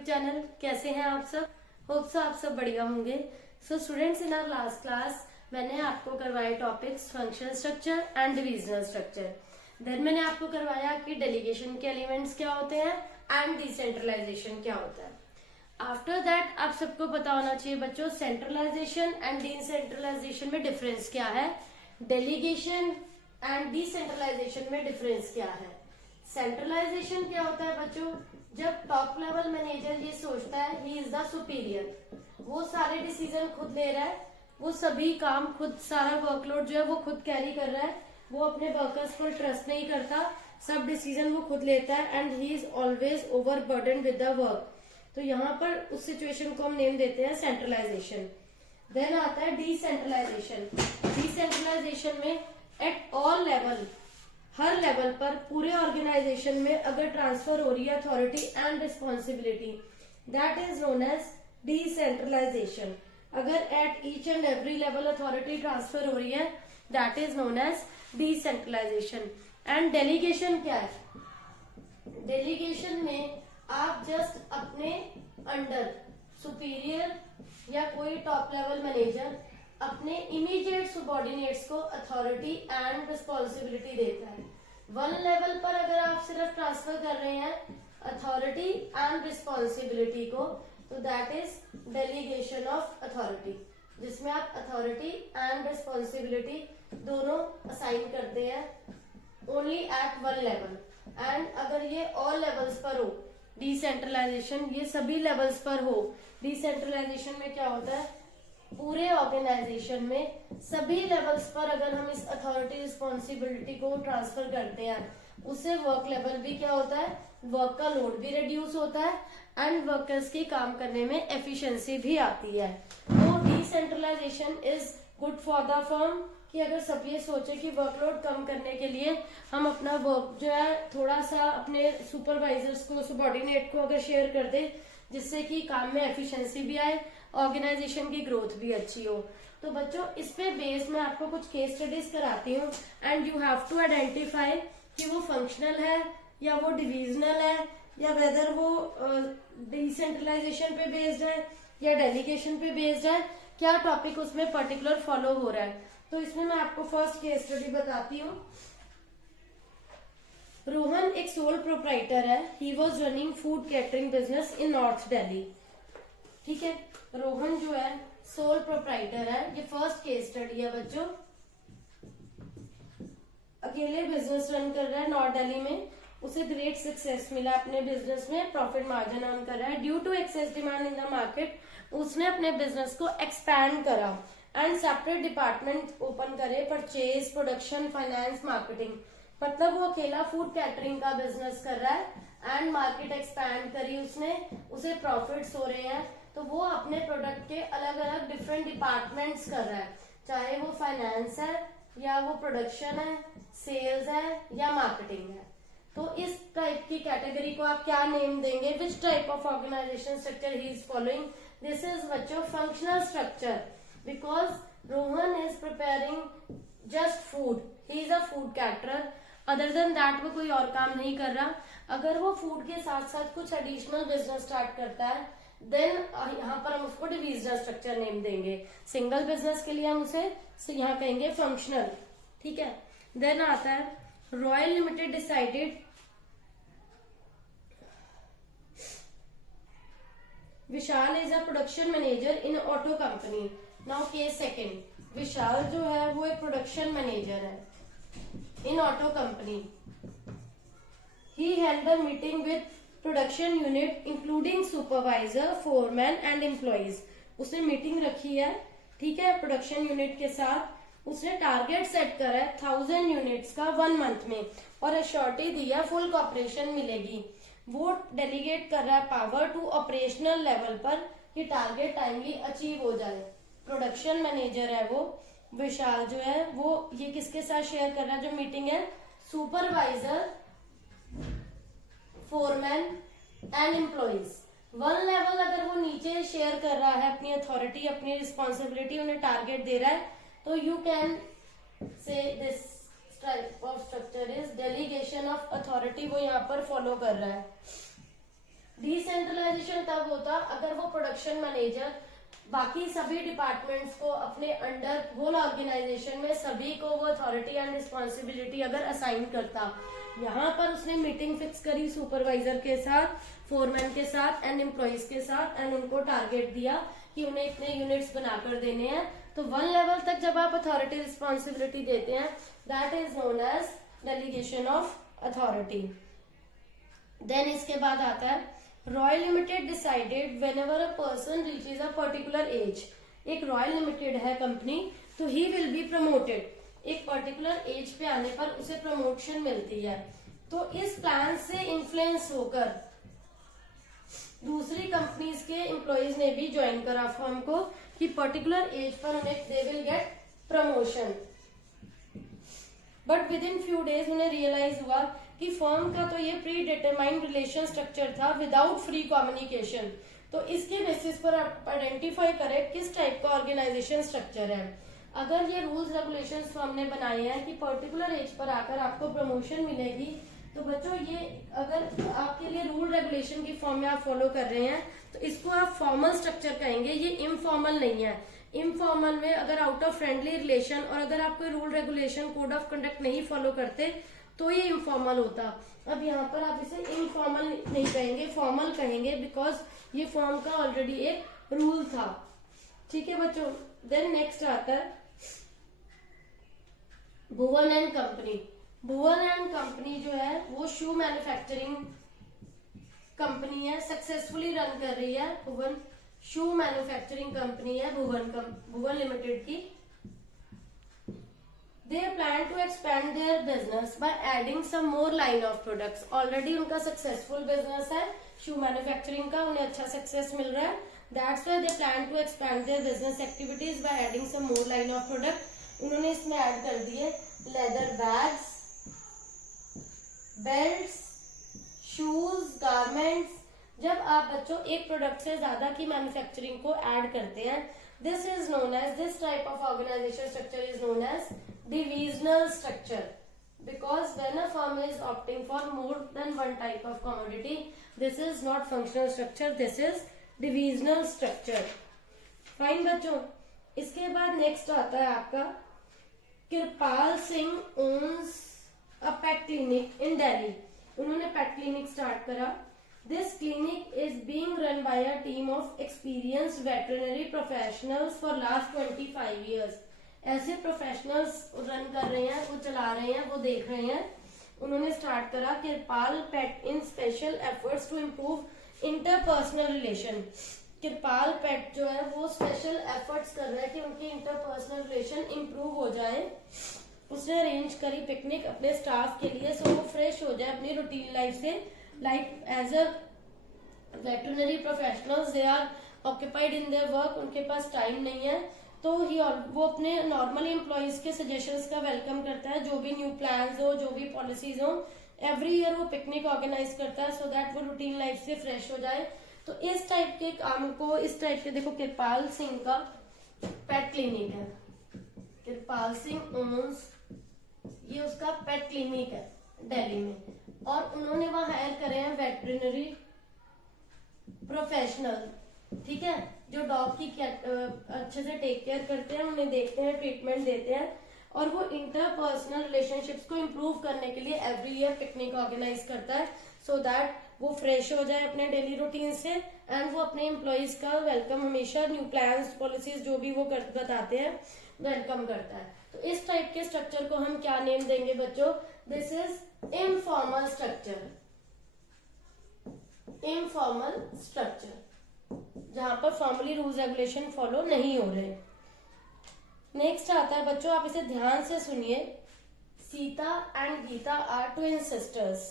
YouTube channel. कैसे हैं आप सब? होप सो आप सब बढ़िया होंगे। So students, in our last class मैंने आपको करवाए topics functional structure and divisional structure. Then मैंने आपको करवाया कि डेलीगेशन के एलिमेंट्स क्या होते हैं एंड डिसेंट्रलाइजेशन क्या होता है। आफ्टर दैट आप सबको पता होना चाहिए बच्चों सेंट्रलाइजेशन एंड डिसेंट्रलाइजेशन में डिफरेंस क्या है, डेलीगेशन एंड डिसेंट्रलाइजेशन में डिफरेंस क्या है। सेंट्रलाइजेशन क्या होता है बच्चों, जब टॉप लेवल मैनेजर ये सोचता है ही इज द सुपीरियर, वो सारे डिसीजन खुद ले रहा है, वो सभी काम खुद, सारा वर्कलोड जो है वो खुद कैरी कर रहा है, वो अपने वर्कर्स पर ट्रस्ट नहीं करता, सब डिसीजन वो खुद लेता है and he is always over burden with the work. तो यहाँ पर उस सिचुएशन को हम नेम देते हैं सेंट्रलाइजेशन। देन आता है डिसेंट्रलाइजेशन। डिसेंट्रलाइजेशन में एट ऑल लेवल, हर लेवल पर पूरे ऑर्गेनाइजेशन में अगर ट्रांसफर हो रही है authority and responsibility, that is known as decentralisation. अगर at each and every level authority transfer हो रही है, that is known as decentralisation. And delegation क्या है? डेलीगेशन में आप जस्ट अपने अंडर सुपीरियर या कोई टॉप लेवल मैनेजर अपने इमीडिएट सबॉर्डिनेट्स को अथॉरिटी एंड रिस्पॉन्सिबिलिटी देता है। वन लेवल पर अगर आप सिर्फ ट्रांसफर कर रहे हैं अथॉरिटी एंड रिस्पॉन्सिबिलिटी को, तो that is delegation of authority, जिसमें आप अथॉरिटी एंड रिस्पॉन्सिबिलिटी दोनों असाइन करते हैं only at one level. And अगर ये ऑल लेवल्स पर हो, डिसेंट्रलाइजेशन ये सभी लेवल्स पर हो। डिसेंट्रलाइजेशन में क्या होता है, पूरे ऑर्गेनाइजेशन में सभी लेवल्स पर अगर हम इस अथॉरिटी रिस्पॉन्सिबिलिटी को ट्रांसफर करते हैं, उससे वर्क लेवल भी क्या होता है, वर्क का लोड भी रिड्यूस होता है एंड वर्कर्स की काम करने में एफिशिएंसी भी आती है। तो decentralisation is good for the firm, कि अगर सब ये सोचे कि वर्कलोड कम करने के लिए हम अपना वर्क जो है थोड़ा सा अपने सुपरवाइजर्स को, सबॉर्डिनेट को अगर शेयर कर दे, जिससे कि काम में एफिशिएंसी भी आए, ऑर्गेनाइजेशन की ग्रोथ भी अच्छी हो। तो बच्चों इस पे बेस में आपको कुछ केस स्टडीज कराती हूँ and you have to identify कि वो फंक्शनल है या वो डिविजनल है या वेदर वो डिसेंट्रलाइजेशन पे बेस्ड है या डेलीगेशन पे बेस्ड है, क्या टॉपिक उसमें पर्टिकुलर फॉलो हो रहा है। तो इसमें मैं आपको फर्स्ट केस स्टडी बताती हूँ। रोहन एक सोल प्रोप्राइटर है, he was running food catering business in north Delhi. ठीक है, रोहन जो है सोल प्रोप्राइटर है, ये फर्स्ट केस स्टडी है बच्चों। अकेले बिजनेस रन कर रहा है नॉर्थ दिल्ली में, उसे ग्रेट सक्सेस मिला अपने बिजनेस में, प्रॉफिट मार्जिन अर्न कर रहा है। Due to excess demand in the market, उसने अपने बिजनेस को एक्सपैंड करा एंड सेपरेट डिपार्टमेंट ओपन करे, परचेज, प्रोडक्शन, फाइनेंस, मार्केटिंग। मतलब वो अकेला फूड कैटरिंग का बिजनेस कर रहा है एंड मार्केट एक्सपैंड करी उसने, उसे प्रॉफिट्स हो रहे हैं, तो वो अपने प्रोडक्ट के अलग अलग डिफरेंट डिपार्टमेंट्स कर रहा है, चाहे वो फाइनेंस है या वो प्रोडक्शन है, सेल्स है या मार्केटिंग है। तो इस टाइप की कैटेगरी को आप क्या नेम देंगे, which type of organisation structure he is following? This is बच्चों functional structure, because Rohan is preparing just food, he is a food caterer, other than that वो कोई और काम नहीं कर रहा। अगर वो फूड के साथ साथ कुछ एडिशनल बिजनेस स्टार्ट करता है, देन यहाँ पर हम उसको डिविजनल स्ट्रक्चर नेम देंगे। सिंगल बिजनेस के लिए हम उसे यहाँ कहेंगे फंक्शनल। ठीक है, देन आता है royal limited decided Vishal is a production manager in auto company. Now case second, Vishal जो है वो एक प्रोडक्शन मैनेजर है in auto company. He held a meeting with production unit including supervisor, foreman and employees. उसने meeting रखी है, ठीक है, प्रोडक्शन यूनिट के साथ। उसने टारगेट सेट करा है 1000 यूनिट्स का 1 मंथ में और एश्योरिटी दी है फुल कॉपरेशन मिलेगी। वो डेलीगेट कर रहा है पावर टू ऑपरेशनल लेवल पर कि टारगेट टाइमली अचीव हो जाए। प्रोडक्शन मैनेजर है वो विशाल जो है, वो ये किसके साथ शेयर कर रहा है जो मीटिंग है, supervisor, foreman and employees. One level अगर वो नीचे शेयर कर रहा है अपनी अथॉरिटी, अपनी रिस्पॉन्सिबिलिटी, उन्हें टारगेट दे रहा है, तो you can say this type of structure is delegation of authority, वो यहाँ पर फॉलो कर रहा है। डिसेंट्रलाइजेशन तब होता अगर वो प्रोडक्शन मैनेजर बाकी सभी डिपार्टमेंट्स को अपने अंडर होल ऑर्गेनाइजेशन में सभी को वो अथॉरिटी एंड रिस्पॉन्सिबिलिटी अगर असाइन करता। यहाँ पर उसने मीटिंग फिक्स करी सुपरवाइजर के साथ, फोरमैन के साथ एंड एम्प्लॉइज के साथ, एंड उनको टारगेट दिया कि उन्हें इतने यूनिट्स बनाकर देने हैं। तो 1 लेवल तक जब आप अथॉरिटी रिस्पॉन्सिबिलिटी देते हैं, that is known as delegation of authority. Then इसके बाद आता है royal limited decided whenever a person reaches a particular age. एक रॉयल लिमिटेड है कंपनी, तो ही विल बी प्रमोटेड। एक पर्टिकुलर एज पे आने पर उसे प्रमोशन मिलती है। तो इस प्लान से इन्फ्लुएंस होकर दूसरी कंपनीज के एम्प्लॉइज ने भी ज्वाइन करा फर्म को कि पर्टिकुलर एज पर उन्हें they will get promotion. But with in few days उन्हें रियलाइज हुआ कि फर्म का तो ये प्री डिटरमाइंड रिलेशन स्ट्रक्चर था विदाउट फ्री कम्युनिकेशन। तो इसके बेसिस पर आप आइडेंटिफाई करें किस टाइप का ऑर्गेनाइजेशन स्ट्रक्चर है। अगर ये रूल्स रेगुलेशंस फर्म ने बनाए हैं कि पर्टिकुलर एज पर आकर आपको प्रमोशन मिलेगी, तो बच्चों ये अगर आपके लिए रूल रेगुलेशन की फॉर्म में आप फॉलो कर रहे हैं तो इसको आप फॉर्मल स्ट्रक्चर कहेंगे, ये इनफॉर्मल नहीं है। इनफॉर्मल में अगर आउट ऑफ फ्रेंडली रिलेशन और अगर आप कोई rule regulation code of conduct नहीं फॉलो करते तो ये इनफॉर्मल होता। अब यहाँ पर आप इसे इनफॉर्मल नहीं कहेंगे, फॉर्मल कहेंगे, बिकॉज ये फॉर्म का ऑलरेडी एक रूल था। ठीक है बच्चों। देन नेक्स्ट आता है Bhuvan and company. Bhuvan and company जो है वो शू मैन्युफैक्चरिंग कंपनी है, सक्सेसफुली रन कर रही है। भुवन शू मैन्युफैक्चरिंग कंपनी है भुवन लिमिटेड की। They plan to expand their business by adding some more line of products. Already उनका सक्सेसफुल बिजनेस है शू मैन्युफैक्चरिंग का, उन्हें अच्छा सक्सेस मिल रहा है। That's why they plan to expand their business activities by adding some more line of product. उन्होंने इसमें add कर दिए leather bags, belts, shoes, garments. जब आप बच्चों एक प्रोडक्ट से ज्यादा की मैन्युफैक्चरिंग को ऐड करते हैं, this is known as, this type of organisation structure is known as divisional structure, because when a firm is opting for more than one type of commodity, this is not functional structure, this is divisional structure. Fine बच्चों। इसके बाद next आता है आपका कृपाल Singh owns a pet clinic in Delhi. उन्होंने pet clinic start करा। This clinic is being run by a team of experienced veterinary professionals for last 25 years. ऐसे professionals run कर रहे हैं, वो चला रहे हैं, वो देख रहे हैं। उन्होंने स्टार्ट करा Kripal put in special efforts to improve interpersonal relation. Kripal पेट जो है वो स्पेशल एफर्ट्स कर रहा है कि उनकी इंटरपर्सनल रिलेशन इम्प्रूव हो जाए। उसने अरेंज करी पिकनिक अपने स्टाफ के लिए, सो वो फ्रेश हो जाए अपनी रूटीन लाइफ से। Like as a veterinary professionals they are occupied in their work, उनके पास टाइम नहीं है, तो वो अपने नॉर्मल एम्प्लॉइज के सजेशंस का वेलकम करता है। जो भी न्यू प्लान्स हो, जो भी पॉलिसीज हो, एवरी ईयर वो पिकनिक ऑर्गेनाइज करता है सो दैट वो रूटीन लाइफ से फ्रेश हो जाए। तो इस टाइप के काम को, इस टाइप के, देखो कृपाल सिंह का पेट क्लिनिक है, कृपाल सिंह ओन्स, ये उसका पेट क्लिनिक है दिल्ली में, और उन्होंने वहां हायर करे हैं वेटरनरी प्रोफेशनल, ठीक है, जो डॉग की अच्छे से टेक केयर करते हैं, उन्हें देखते हैं, ट्रीटमेंट देते हैं, और वो इंटरपर्सनल रिलेशनशिप्स को इम्प्रूव करने के लिए एवरी ईयर पिकनिक ऑर्गेनाइज करता है सो दैट वो फ्रेश हो जाए अपने डेली रूटीन से, एंड वो अपने एम्प्लॉइज का वेलकम हमेशा न्यू प्लान्स, पॉलिसीज जो भी वो बताते हैं वेलकम करता है। तो इस टाइप के स्ट्रक्चर को हम क्या नेम देंगे बच्चों? This is informal structure. Informal structure जहां पर फॉर्मली रूल्स रेगुलेशन फॉलो नहीं हो रहे। नेक्स्ट आता है बच्चों, आप इसे ध्यान से सुनिए। Sita and Gita are twin sisters.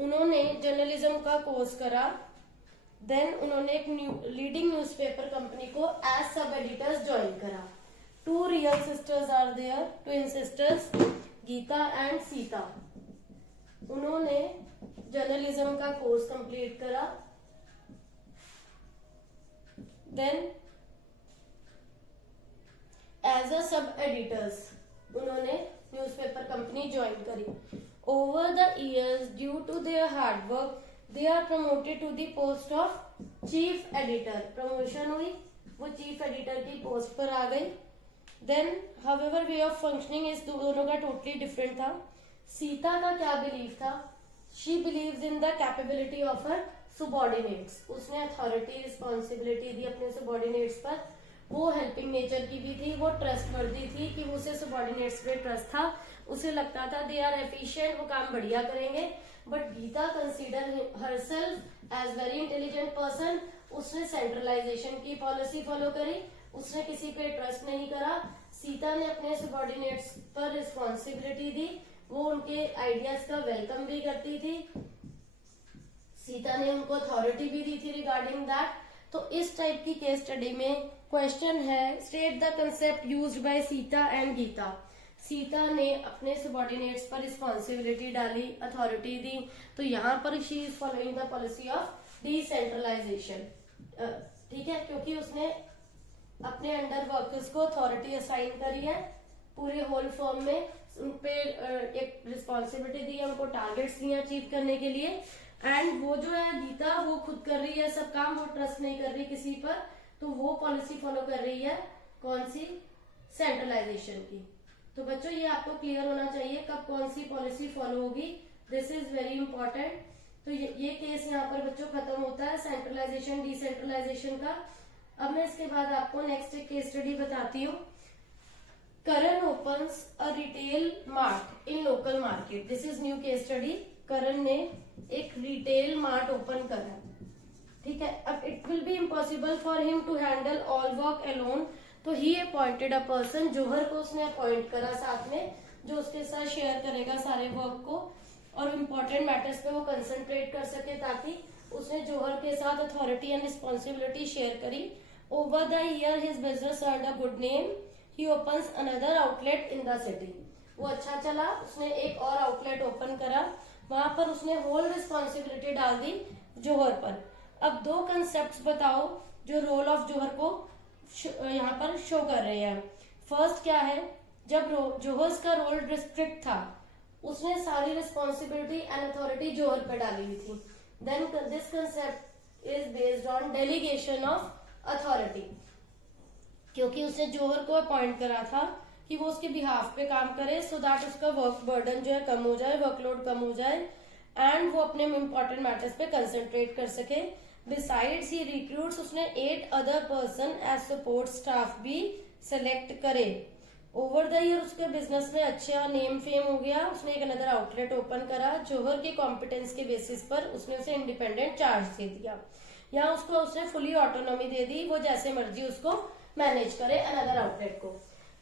उन्होंने जर्नलिज्म का कोर्स करा, देन उन्होंने एक लीडिंग न्यूज़पेपर कंपनी को एज सब एडिटर्स ज्वाइन करा। 2 real sisters are there, twin sisters, Gita and Sita. उन्होंने जर्नलिज्म का कोर्स कंप्लीट करा, then as a sub editors उन्होंने न्यूज़पेपर कंपनी ज्वाइन करी। Over the years due to their hard work they are promoted to the post of chief editor, promotion हुई, वो chief editor की post पर आ गई। Then however way of functioning इस दोनों का टोटली डिफरेंट था। सीता का क्या बिलीव था, she believes in the capability of her subordinates, उसने अथॉरिटी रिस्पॉन्सिबिलिटी दी अपने सुबॉर्डिनेट्स पर, वो हेल्पिंग नेचर की भी थी, वो ट्रस्टवर्दी थी कि उसे सुबॉर्डिनेट्स पे ट्रस्ट था, उसे लगता था दे आर एफिशिएंट, वो काम बढ़िया करेंगे। But Gita consider herself as very intelligent person, उसने सेंट्रलाइजेशन की पॉलिसी फॉलो करी, उसने किसी पे ट्रस्ट नहीं करा। सीता ने अपने सबॉर्डिनेट्स पर रिस्पॉन्सिबिलिटी दी, वो उनके आइडियाज का वेलकम भी करती थी, सीता ने उनको अथॉरिटी भी दी थी रिगार्डिंग दैट। तो इस टाइप की केस स्टडी में क्वेश्चन है, state the concept used by Sita and Gita. Sita ने अपने सबॉर्डिनेट्स पर रिस्पॉन्सिबिलिटी डाली, अथॉरिटी दी, तो यहाँ पर she is following the policy of decentralisation, ठीक है, क्योंकि उसने अपने अंडर वर्कर्स को अथॉरिटी असाइन करी है पूरे होल फर्म में, उन पे एक रिस्पॉन्सिबिलिटी दी है, उनको टारगेट्स दिए अचीव करने के लिए। एंड वो जो है गीता, वो खुद कर रही है सब काम, वो ट्रस्ट नहीं कर रही किसी पर, तो वो पॉलिसी फॉलो कर रही है कौन सी, सेंट्रलाइजेशन की। तो बच्चों ये आपको क्लियर होना चाहिए कब कौन सी पॉलिसी फॉलो होगी, दिस इज वेरी इंपॉर्टेंट। तो ये केस यहाँ पर बच्चों खत्म होता है सेंट्रलाइजेशन डिसेंट्रलाइजेशन का। अब मैं इसके बाद आपको नेक्स्ट एक केस स्टडी बताती हूँ। Karan opens a retail mart in local market, this is new case study. Karan ने एक रिटेल मार्ट ओपन करा, ठीक है। अब it will be impossible for him to handle all work alone, तो ही अपॉइंटेड अ पर्सन, जौहर को उसने अपॉइंट करा साथ में, जो उसके साथ शेयर करेगा सारे वर्क को और इम्पोर्टेंट मैटर्स पे वो कंसंट्रेट कर सके, ताकि उसने जौहर के साथ अथॉरिटी एंड रिस्पॉन्सिबिलिटी शेयर करी। Over the year his business earned a good name, he opens another outlet in the city. वो अच्छा चला, उसने एक और आउटलेट ओपन करा, वहां पर उसने होल रिस्पॉन्सिबिलिटी डाल दी जौहर पर। अब दो कंसेप्ट बताओ जो रोल ऑफ जौहर को यहाँ पर शो कर रहे हैं। फर्स्ट क्या है, जब जौहर का रोल रिस्ट्रिक्ट था, उसने सारी रिस्पॉन्सिबिलिटी एंड अथॉरिटी जौहर पर डाली हुई थी। Then this concept is based on delegation of authority, क्योंकि उसने जौहर को अपॉइंट करा था कि वो उसके बिहाफ पे काम करे, सो दैट उसका वर्क बर्डन जो है कम हो जाए, वर्कलोड कम हो जाए एंड वो अपने इंपॉर्टेंट मैटर्स पे कंसंट्रेट कर सके। बिसाइड्स ही रिक्रूट्स, उसने 8 other person as support staff भी सेलेक्ट करे। ओवर द ईयर उसके बिजनेस में अच्छा नेम फेम हो गया, उसने एक अनदर आउटलेट ओपन करा, जौहर के कॉम्पिटेंस के बेसिस पर उसने उसे इंडिपेंडेंट चार्ज दे दिया, या उसको उसने फुली ऑटोनॉमी दे दी, वो जैसे मर्जी उसको मैनेज करे अनदर आउटलेट को।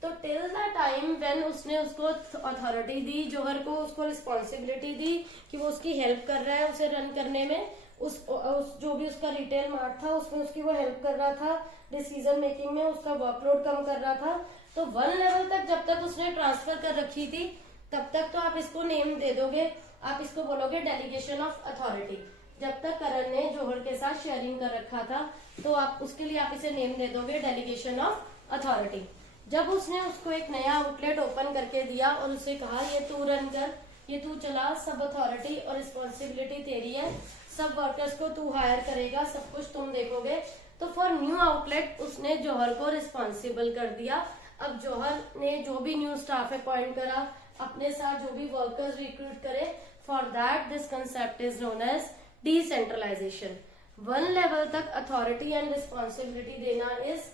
तो टिल द टाइम व्हेन उसने उसको अथॉरिटी दी, जौहर को उसको रिस्पॉन्सिबिलिटी दी कि वो उसकी हेल्प कर रहा है उसे रन करने में, उस जो भी उसका रिटेल मार्ट था उसमें उसकी वो हेल्प कर रहा था, डिसीजन मेकिंग में उसका वर्कलोड कम कर रहा था। तो 1 लेवल तक जब तक उसने ट्रांसफर कर रखी थी, तब तक तो आप इसको नेम दे दोगे, आप इसको बोलोगे डेलीगेशन ऑफ अथॉरिटी। जब तक करण ने जौहर के साथ शेयरिंग कर रखा था, तो आप उसके लिए आप इसे नेम दे दोगे डेलीगेशन ऑफ अथॉरिटी। जब उसने उसको एक नया आउटलेट ओपन करके दिया और उसे कहा ये तू रन कर, ये तू चला, सब अथॉरिटी और रिस्पॉन्सिबिलिटी तेरी है, सब वर्कर्स को तू हायर करेगा, सब कुछ तुम देखोगे, तो फॉर न्यू आउटलेट उसने जौहर को रिस्पॉन्सिबल कर दिया। अब जौहर ने जो भी न्यू स्टाफ अपॉइंट करा, अपने साथ जो भी वर्कर्स रिक्रूट करे, for that this concept is known as decentralisation. 1 level तक अथॉरिटी एंड रिस्पॉन्सिबिलिटी देना is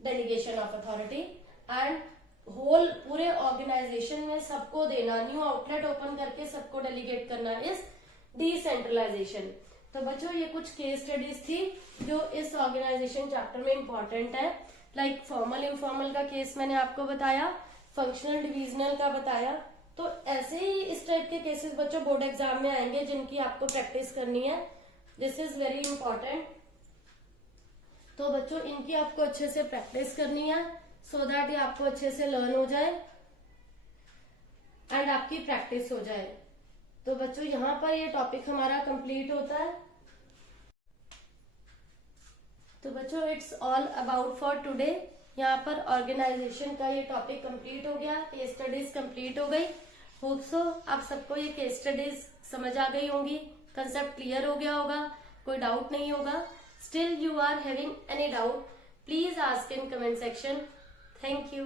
delegation of authority, and whole पूरे ऑर्गेनाइजेशन में सबको देना, न्यू आउटलेट ओपन करके सबको डेलीगेट करना इज डिसेंट्रलाइजेशन। तो बच्चों ये कुछ केस स्टडीज थी जो इस ऑर्गेनाइजेशन चैप्टर में इंपॉर्टेंट है। लाइक फॉर्मल इनफॉर्मल का केस मैंने आपको बताया, फंक्शनल डिविजनल का बताया। तो ऐसे ही इस टाइप के केसेस बच्चों बोर्ड एग्जाम में आएंगे जिनकी आपको प्रैक्टिस करनी है, दिस इज वेरी इंपॉर्टेंट। तो बच्चों इनकी आपको अच्छे से प्रैक्टिस करनी है, सो दैट ये आपको अच्छे से लर्न हो जाए एंड आपकी प्रैक्टिस हो जाए। तो बच्चों यहाँ पर ये टॉपिक हमारा कंप्लीट होता है। तो बच्चों it's all about for today. यहाँ पर ऑर्गेनाइजेशन का ये टॉपिक कंप्लीट हो गया, केस स्टडीज कंप्लीट हो गई। होप सो आप सबको ये केस स्टडीज समझ आ गई होंगी, कंसेप्ट क्लियर हो गया होगा, कोई डाउट नहीं होगा. Still you are having any doubt, please ask in comment section. Thank you.